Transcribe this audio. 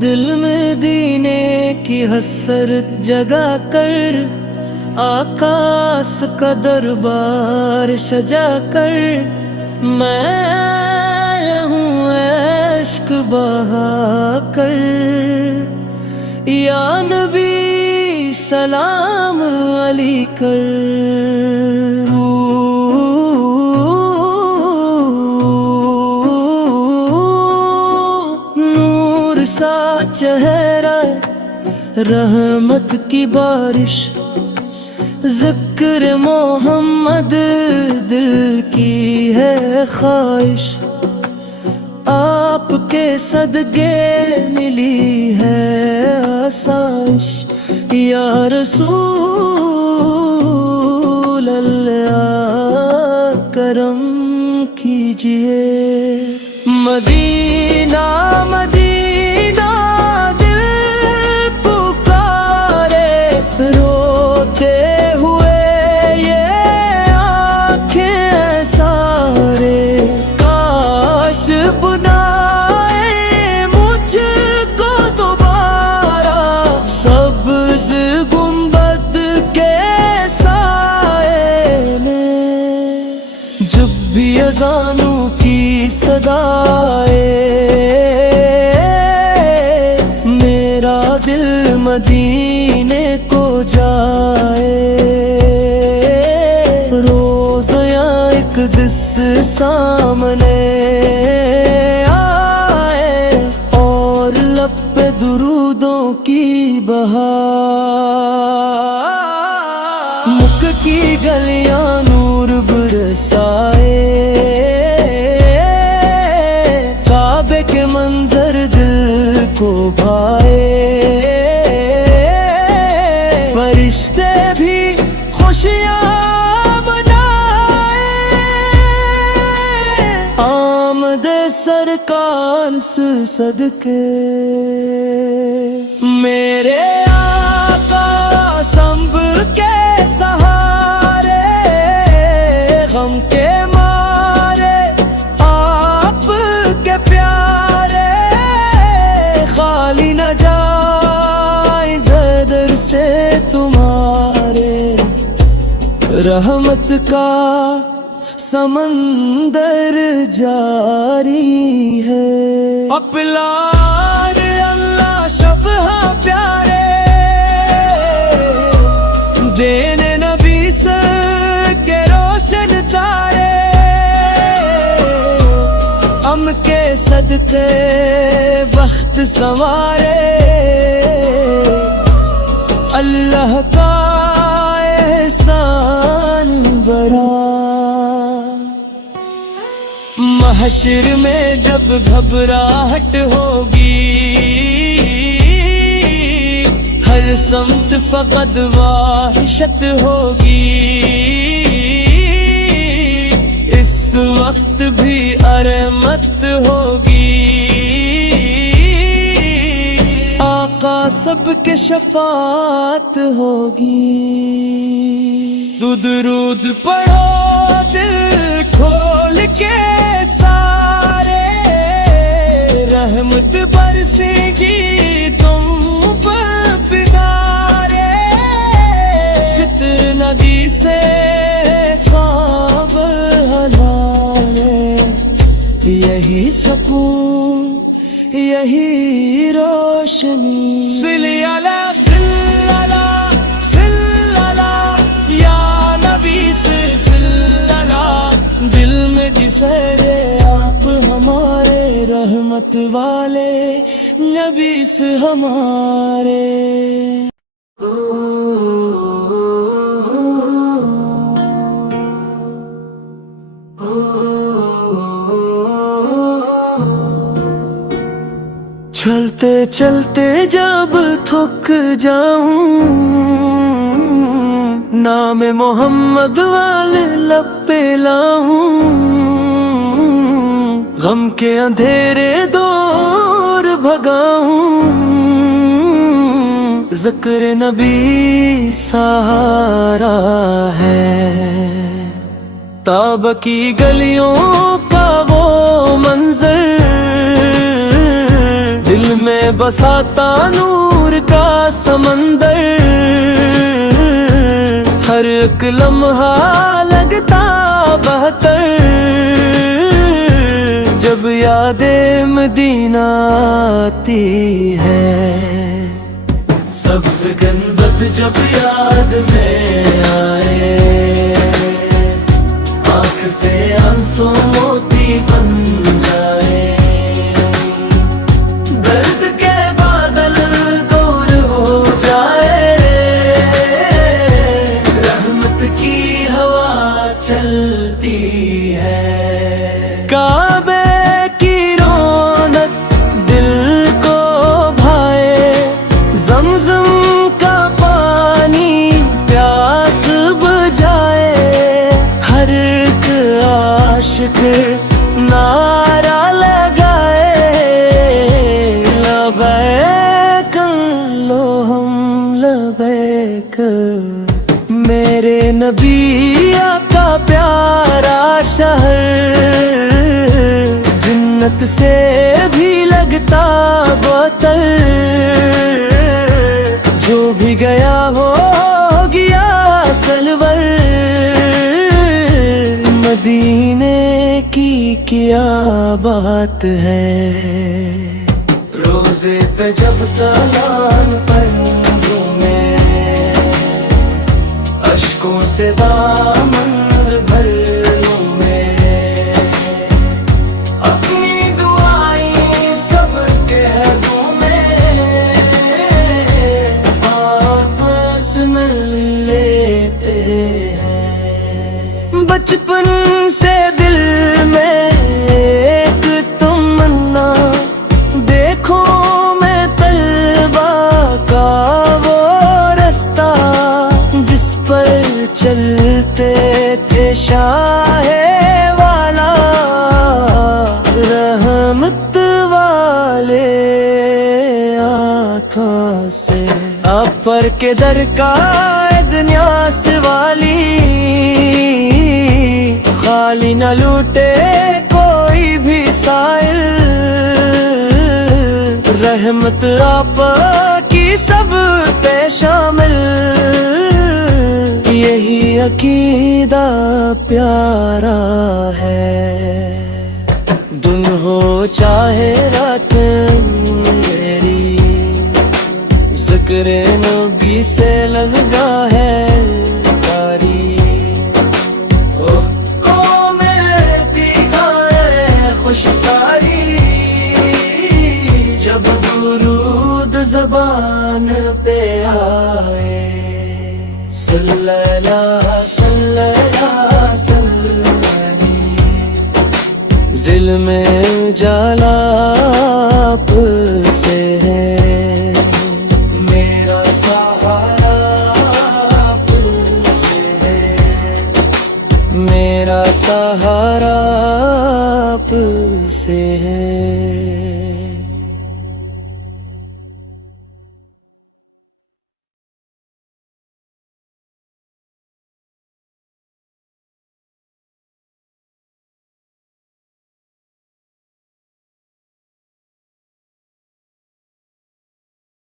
दिल में दीने की हसरत जगा कर आकाश का दरबार सजा कर मैं हूँ इश्क बहा कर। या नबी सलाम अली कर। नूर सा चेहरा रहमत की बारिश, जिक्र मोहम्मद दिल की है ख्वाहिश। आपके सदके मिली है आसाइश। या रसूल अल्लाह करम कीजिए। मदीना मदीना दिल पुकारे, रोते हुए ये आँखें सारे। काश बुनाए मुझको दोबारा सब्ज गुंबद के साए में। जब भी अज़ानों की सदाए मेरा दिल मदीने को जाए। रोज़ या एक दिस सामने आए और लब पे दुरूदों की बहार। मुख की गलियां नूर बरसाए, काबे के मंजर दिल को भाए। फरिश्ते भी खुशियां मनाए, आमदे सरकार से सदके। मेरे आका संभ के सहारे, गम के मारे आप के प्यारे। खाली न जाए दर से तुम्हारे, रहमत का समंदर जारी है। अपलार अल्लाह शबहा प्यारे, देने नबी से के रोशन तारे। हम के सदके वक्त संवारे, अल्लाह का एहसान बड़ा। महशर में जब घबराहट होगी, हर समत फकद वाहिशत होगी। इस वक्त भी अरमत होगी, आका सबके शफात होगी। दुरूद पढ़ो दिल खोल के सारे, रहमत बरसेगी तुम पर पिदारे। चित्र नदी से ख्वाब हलाले, यही सुकून यही रोशनी। सिली अला सिल्लला सिल्लला, या नबी से सिल्लला। दिल में जिसे आप हमारे, रहमत वाले नबी से हमारे। चलते चलते जब थक जाऊं, नाम मोहम्मद वाले लब पे लाऊं। गम के अंधेरे दूर भगाऊं, ज़िक्र नबी सहारा है। ताबा की गलियों का वो मंजर दिल में बसाता नूर का समंदर। हर एक लम्हा लगता बहतर जब यादें मदीना आती है। सब्ज़ गंबद जब याद में आए, आँख से आंसू मोती बन जाए। दर्द के बादल दूर हो जाए, रहमत की हवा चलती है। काबे की रौनक दिल को भाए, ज़मज़म का पानी प्यास बुझाए। हर एक आशिक नारा लगाए, लबैक लो हम लबैक। मेरे नबी आका प्यारा शहर, जन्नत से भी लगता बोतल। जो भी गया हो गया सलवर, मदीने की क्या बात है। रोजे पे जब सलाम पढ़ूं मैं, अश्कों से दामन भर लूं मैं। अपनी दुआएं सब कह दूं मैं, आपस में लेते हैं। बचपन से दिल में एक तमन्ना, देखो मैं तलबा का वो रास्ता, जिस पर चलते थे शाहे वाला, रहमत वाले हाथों से। आप पर के दर का न्यास वाली, खाली न लूटे कोई भी साइल। रहमत आप की सब पे शामिल, यही अकीदा प्यारा है। दिन हो चाहे रात मेरी, ज़िक्र नबी से लगा है कारी। खुश सारी जब दुरूद ज़बान पे आए, सल्लल्लाहु सल्लल्लाहु, दिल में जाला